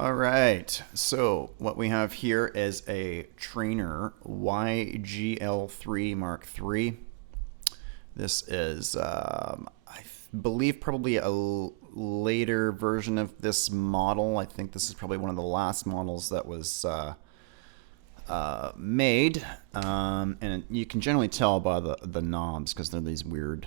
All right, so what we have here is a Traynor YGL-3 Mark III. This is, I believe, probably a later version of this model. I think this is probably one of the last models that was made, and you can generally tell by the knobs because they're these weird,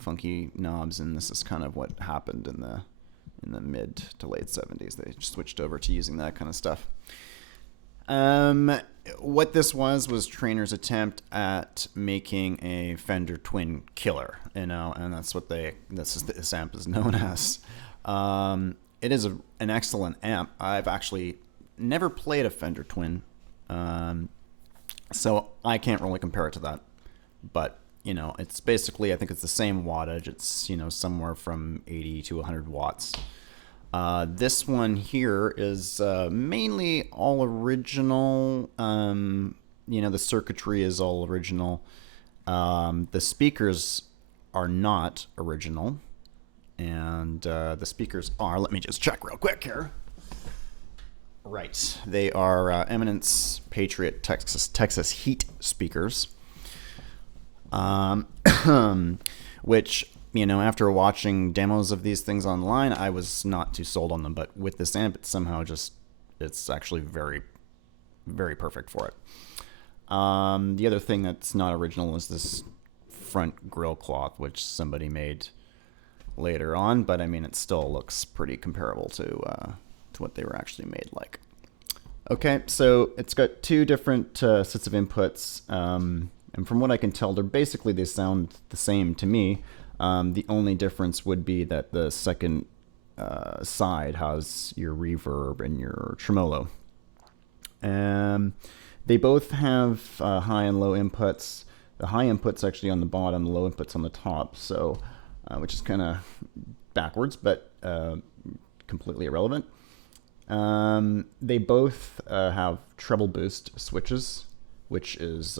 funky knobs, and this is kind of what happened in the mid to late 70s. They switched over to using that kind of stuff. What this was Traynor's attempt at making a Fender twin killer, and that's what this amp is known as. It is an excellent amp. I've actually never played a Fender twin, so I can't really compare it to that. But it's basically, I think it's the same wattage. It's somewhere from 80 to 100 watts. This one here is mainly all original. The circuitry is all original. The speakers are not original. And the speakers are, let me just check real quick here. Right. They are Eminence Patriot Texas Heat speakers. Which, after watching demos of these things online, I was not too sold on them. But with this amp, it's actually very, very perfect for it. The other thing that's not original is this front grill cloth, which somebody made later on. But it still looks pretty comparable to what they were actually made like. Okay, so it's got two different sets of inputs. And from what I can tell, they sound the same to me. The only difference would be that the second side has your reverb and your tremolo. They both have high and low inputs. The high input's actually on the bottom, the low input's on the top, so which is kind of backwards, but completely irrelevant. They both have treble boost switches, which is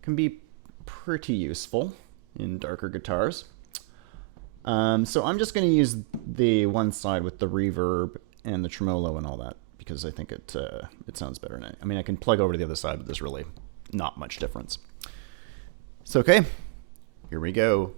can be pretty useful in darker guitars. So I'm just going to use the one side with the reverb and the tremolo and all that because I think it sounds better. I can plug over to the other side, but there's really not much difference. So okay, here we go.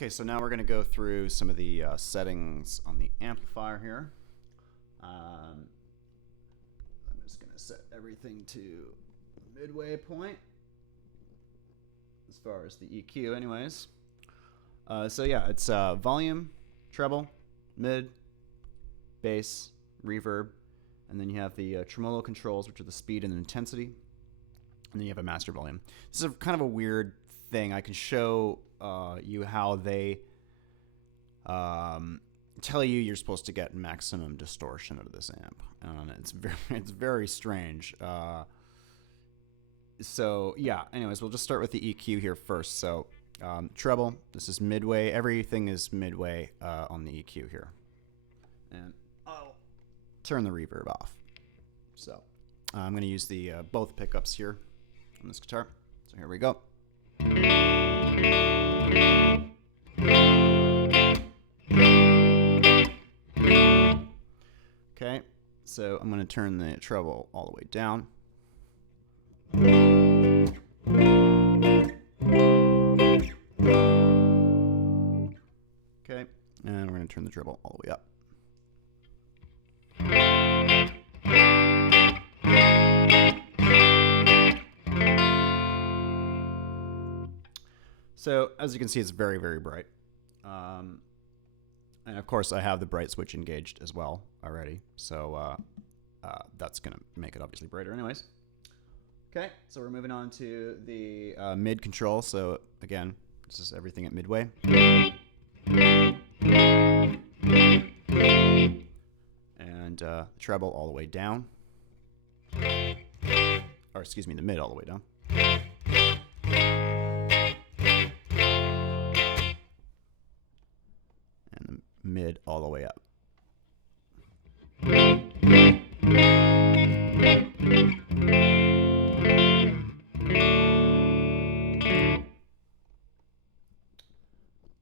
Okay, so now we're going to go through some of the settings on the amplifier here. I'm just going to set everything to midway point as far as the EQ anyways. So yeah, it's volume, treble, mid, bass, reverb, and then you have the tremolo controls, which are the speed and the intensity, and then you have a master volume. This is kind of a weird thing. I can show you how they tell you you're supposed to get maximum distortion out of this amp. It's very strange. So yeah, anyways, we'll just start with the EQ here first. So treble, this is midway. Everything is midway on the EQ here. And I'll turn the reverb off. So I'm going to use the both pickups here on this guitar. So here we go. Okay, so I'm going to turn the treble all the way down. Okay, and we're going to turn the treble all the way up. So as you can see, it's very, very bright. And of course, I have the bright switch engaged as well already. So that's going to make it obviously brighter anyways. Okay, so we're moving on to the mid control. So again, this is everything at midway. And treble all the way down. Or excuse me, the mid all the way down. Mid all the way up.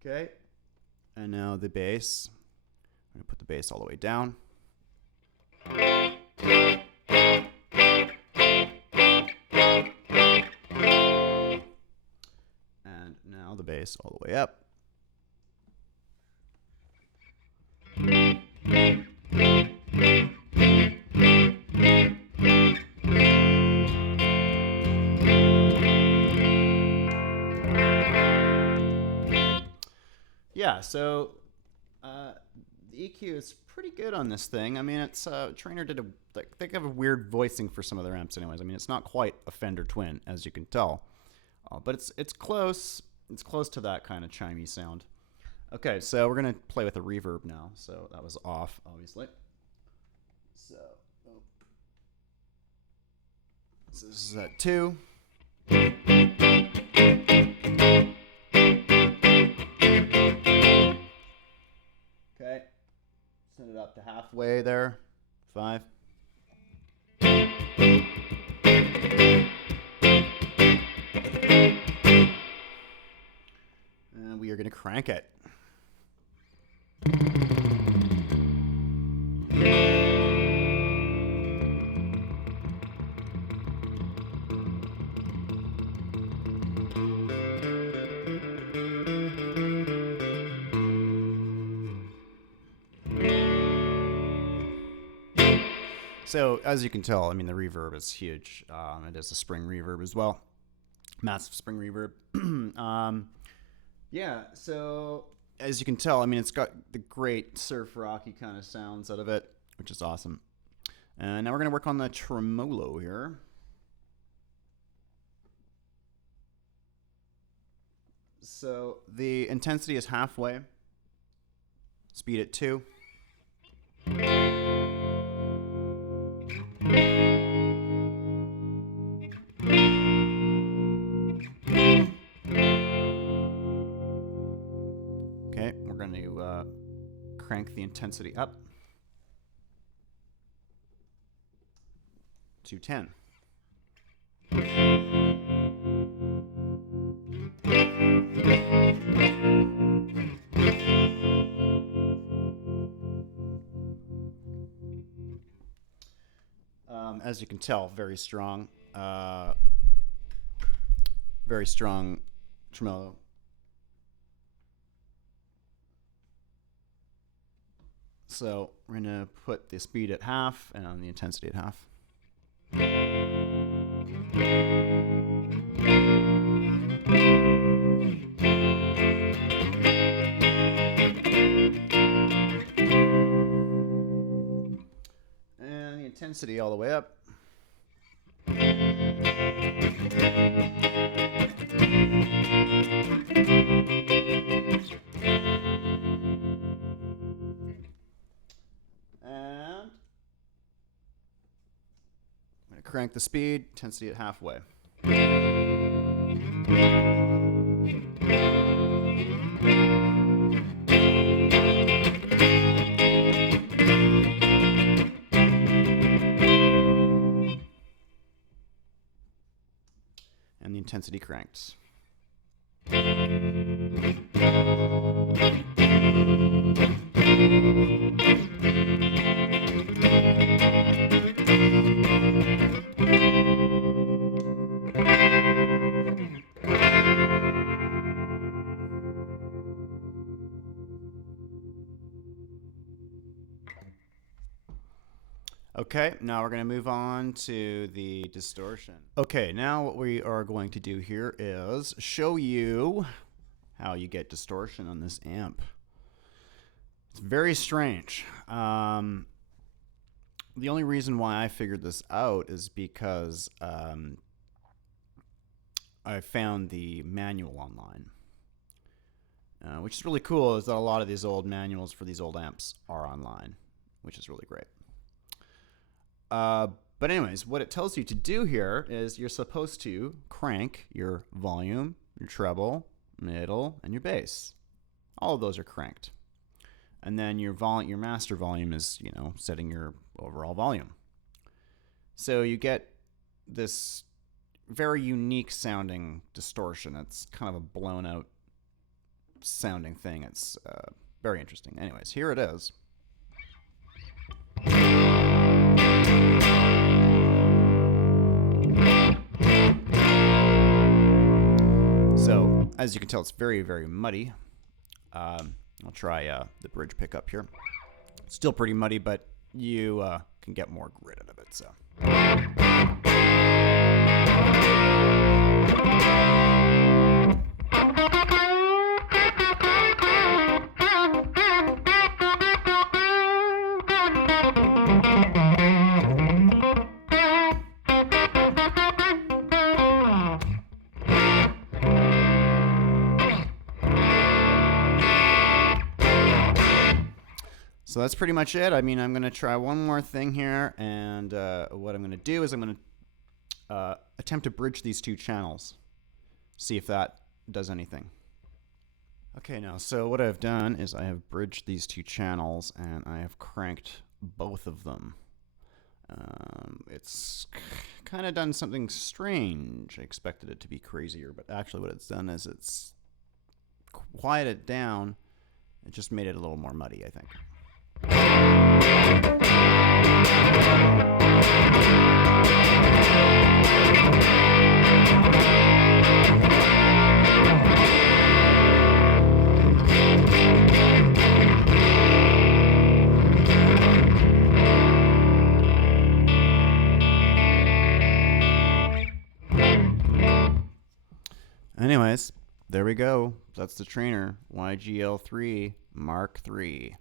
Okay, and now the bass. I'm going to put the bass all the way down. And now the bass all the way up. Yeah, so the EQ is pretty good on this thing. I mean, it's Traynor did they have a weird voicing for some of their amps, anyways. I mean, it's not quite a Fender Twin, as you can tell, but it's close. It's close to that kind of chimey sound. Okay, so we're gonna play with a reverb now. So that was off, obviously. So this is at 2. Okay, send it up to halfway there. 5. And we are going to crank it. So as you can tell, I mean, the reverb is huge. It is a spring reverb as well. Massive spring reverb. Yeah, so as you can tell, I mean, it's got the great surf rocky kind of sounds out of it, which is awesome. And now we're going to work on the tremolo here. So the intensity is halfway. Speed at 2. Okay, we're going to crank the intensity up to 10. As you can tell, very strong tremolo. So we're going to put the speed at half and the intensity at half. And the intensity all the way up. And I'm going to crank the speed, intensity at halfway. And the intensity cranked. Okay, now we're going to move on to the distortion. Okay, now what we are going to do here is show you how you get distortion on this amp. It's very strange. The only reason why I figured this out is because I found the manual online. Which is really cool, is that a lot of these old manuals for these old amps are online, which is really great. But anyways, what it tells you to do here is you're supposed to crank your volume, your treble, middle, and your bass. All of those are cranked. And then your master volume is, you know, setting your overall volume. So you get this very unique sounding distortion. It's kind of a blown out sounding thing. It's very interesting. Anyways, here it is. So, as you can tell, it's very, very muddy. I'll try the bridge pickup here. Still pretty muddy, but you can get more grit out of it. So. So that's pretty much it. I mean, I'm going to try one more thing here, and what I'm going to do is I'm going to attempt to bridge these two channels, see if that does anything. Okay, now, so what I've done is I have bridged these two channels, and I have cranked both of them. It's kind of done something strange. I expected it to be crazier, but actually what it's done is it's quieted it down. It just made it a little more muddy, I think. Anyways, there we go. That's the Traynor YGL-3 Mark III.